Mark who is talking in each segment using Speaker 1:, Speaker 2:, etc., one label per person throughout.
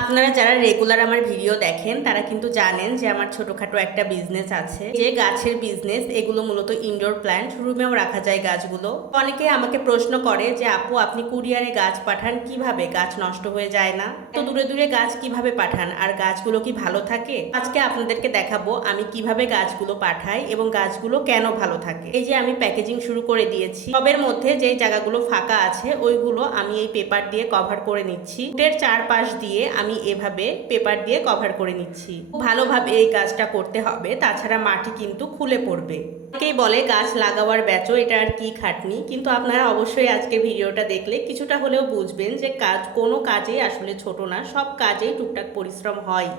Speaker 1: আপনারা যারা রেগুলার আমার ভিডিও দেখেন, তারা কিন্তু জানেন যে আমার ছোটখাটো একটা বিজনেস আছে। যে গাছের বিজনেস এগুলো মূলত ইনডোর প্ল্যান্ট রুমেও রাখা যায় গাছগুলো। অনেকে আমাকে প্রশ্ন করে যে, আপু, আপনি কুরিয়ারে গাছ পাঠান কীভাবে? গাছ নষ্ট হয়ে যায় না? তো দূরে দূরে গাছ কীভাবে পাঠান? আর গাছগুলো কি ভালো থাকে? আজকে আপনাদেরকে দেখাবো আমি কীভাবে গাছগুলো পাঠাই এবং গাছগুলো কেন ভালো থাকে। এই যে আমি প্যাকেজিং শুরু করে দিয়েছি। টবের মধ্যে যে জায়গাগুলো ফাঁকা আছে, ওইগুলো আমি এই পেপার দিয়ে কভার করে নিচ্ছি। চারপাশ দিয়ে আমি এভাবে পেপার দিয়ে কভার করে নিচ্ছি। ভালোভাবে এই কাজটা করতে হবে, তাছাড়া মাটি কিন্তু খুলে পড়বে। অনেকেই বলে গাছ লাগাবার ব্যাচো এটা আর কি খাটনি, কিন্তু আপনারা অবশ্যই আজকে ভিডিওটা দেখলে কিছুটা হলেও বুঝবেন যে কাজ কোনো কাজেই আসলে ছোট না, সব কাজেই টুকটাক পরিশ্রম হয়।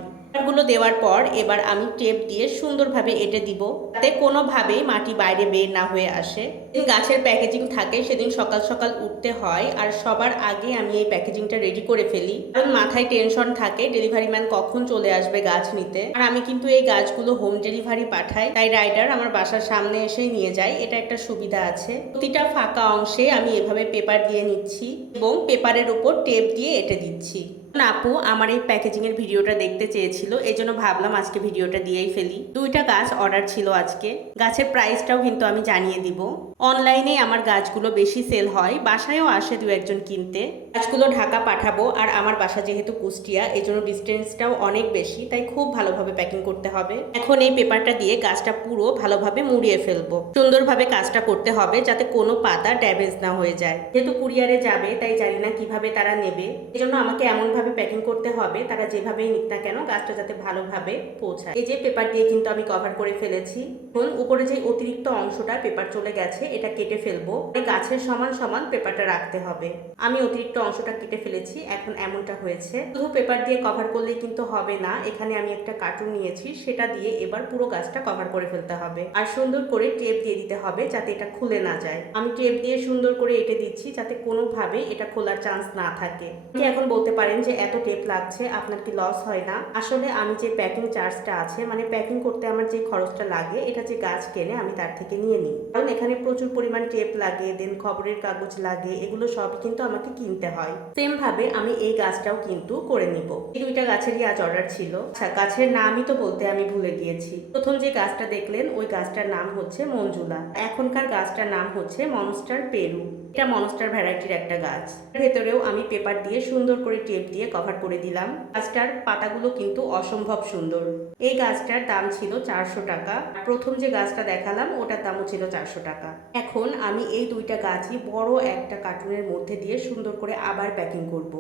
Speaker 1: গুলো দেওয়ার পর এবার আমি টেপ দিয়ে সুন্দরভাবে এটে দিব। যাতে কোনোভাবেই মাটি বাইরে বের না হয়ে আসে। গাছের প্যাকেজিং থাকে, সেদিন সকাল সকাল উঠতে হয় আর সবার আগে আমি এই প্যাকেজিংটা রেডি করে ফেলি। কারণ মাথায় টেনশন থাকে ডেলিভারি ম্যান কখন চলে আসবে গাছ নিতে। আর আমি কিন্তু এই গাছগুলো হোম ডেলিভারি পাঠাই। তাই রাইডার আমার বাসার সামনে এসেই নিয়ে যায়। এটা একটা সুবিধা আছে। প্রতিটা ফাঁকা অংশে আমি এভাবে পেপার দিয়ে নিচ্ছি এবং পেপারের উপর টেপ দিয়ে এটে দিচ্ছি। আপু, আমার এই প্যাকেজিং এর ভিডিওটা দেখতে চেয়েছিল এই জন্য ভাবলাম আজকে ভিডিওটা দিয়েই ফেলি। দুইটা গাছ অর্ডার ছিল আজকে। গাছের প্রাইসটাও কিন্তু আমি জানিয়ে দিব। অনলাইনে আমার গাছগুলো বেশি সেল হয়, বাসায়ও আসে দু একজন কিনতে। গাছগুলো ঢাকা পাঠাবো আর আমার বাসা যেহেতু কুষ্টিয়া এই জন্য ডিস্টেন্সটাও অনেক বেশি, তাই খুব ভালোভাবে প্যাকিং করতে হবে। এখন এই পেপারটা দিয়ে গাছটা পুরো ভালোভাবে মুড়িয়ে ফেলব। সুন্দরভাবে কাজটা করতে হবে যাতে কোনো পাতা ড্যামেজ না হয়ে যায়। যেহেতু কুরিয়ারে যাবে, তাই জানি না কীভাবে তারা নেবে। এজন্য আমাকে এমনভাবে প্যাকিং করতে হবে, তারা যেভাবেই নিক না কেন গাছটা যাতে ভালোভাবে পৌঁছায়। এই যে পেপার দিয়ে কিন্তু আমি কভার করে ফেলেছি। এখন উপরে যে অতিরিক্ত অংশটা, পেপার চলে গেছে এটা কেটে ফেলব। গাছের সমান সমান পেপারটা রাখতে হবে। আমি অতিরিক্ত অংশটা কেটে ফেলেছি, এখন এমনটা হয়েছে। শুধু পেপার দিয়ে কভার করলেই কিন্তু হবে না, এখানে আমি একটা কার্টুন নিয়েছি, সেটা দিয়ে এবার পুরো গাছটা কভার করে ফেলতে হবে। আর সুন্দর করে টেপ দিয়ে দিতে হবে, যাতে এটা খুলে না যায়। আমি টেপ দিয়ে সুন্দর করে এঁটে দিচ্ছি, যাতে কোনোভাবে এটা খোলার চান্স না থাকে। এখন বলতে পারেন যে এত টেপ লাগছে, আপনার কি লস হয় না? আসলে আমি যে প্যাকিং চার্জটা আছে মানে প্যাকিং করতে আমার যে খরচটা লাগে, এটা যে গাছ কেনে আমি তার থেকে নিয়ে নিই। কারণ এখানে প্রচুর পরিমাণ টেপ লাগে দেন খবরের কাগজ লাগে, এগুলো সব কিন্তু আমাকে কিনতে হয়। সেম ভাবে আমি এই গাছটাও কিন্তু করে নিব। এই দুইটা গাছেরই আজ অর্ডার ছিল। আচ্ছা গাছের নামই তো বলতে আমি ভুলে গিয়েছি। প্রথম যে গাছটা দেখলেন, ওই গাছটার নাম হচ্ছে মঞ্জুলা। এখনকার গাছটার নাম হচ্ছে মনস্টার পেরু এটা মনস্টার ভ্যারাইটির একটা গাছ। ভেতরেও আমি পেপার দিয়ে সুন্দর করে টেপ দিয়ে কভার করে দিলাম। গাছটার পাতাগুলো কিন্তু অসম্ভব সুন্দর। এই গাছটার দাম ছিল চারশো টাকা। প্রথম যে গাছটা দেখালাম, ওটার দামও ছিল চারশো টাকা। এখন আমি এই দুইটা গাছই বড় একটা কার্টুনের মধ্যে দিয়ে সুন্দর করে আবার প্যাকিং করব।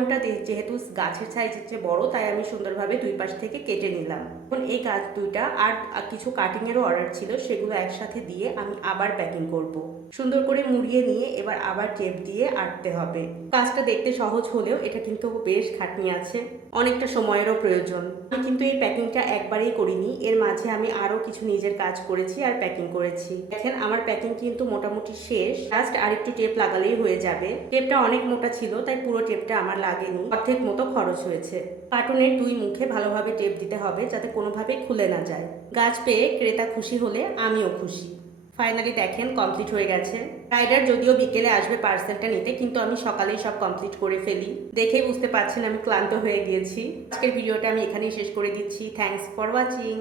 Speaker 1: দে- যেহেতু গাছের সাইজের চেয়ে বড়, তাই আমি সুন্দরভাবে দুই পাশ থেকে কেটে নিলাম। এখন এই গাছ দুইটা আর কিছু কাটিংয়েরও অর্ডার ছিল, সেগুলো একসাথে দিয়ে আমি আবার প্যাকিং করব। সুন্দর করে মুড়িয়ে নিয়ে এবার আবার টেপ দিয়ে আটতে হবে। কাজটা দেখতে সহজ হলেও এটা কিন্তু বেশ খাটনি আছে। অনেকটা সময়েরও প্রয়োজন। আমি কিন্তু এই প্যাকিংটা একবারেই করিনি। এর মাঝে আমি আরও কিছু নিজের কাজ করেছি আর প্যাকিং করেছি। দেখেন, আমার প্যাকিং কিন্তু মোটামুটি শেষ। জাস্ট আর একটু টেপ লাগালেই হয়ে যাবে। টেপটা অনেক মোটা ছিল, তাই পুরো টেপটা আমার লাগেনি। অর্ধেক মতো খরচ হয়েছে। কার্টুনের দুই মুখে ভালোভাবে টেপ দিতে হবে যাতে কোনোভাবে খুলে না যায়। গাছ পেয়ে ক্রেতা খুশি হলে আমিও খুশি। ফাইনালি দেখেন, কমপ্লিট হয়ে গেছে। রাইডার যদিও বিকেলে আসবে পার্সেলটা নিতে, কিন্তু আমি সকালেই সব কমপ্লিট করে ফেলি। দেখেই বুঝতে পারছেন আমি ক্লান্ত হয়ে গিয়েছি। আজকের ভিডিওটা আমি এখানেই শেষ করে দিচ্ছি। Thanks for watching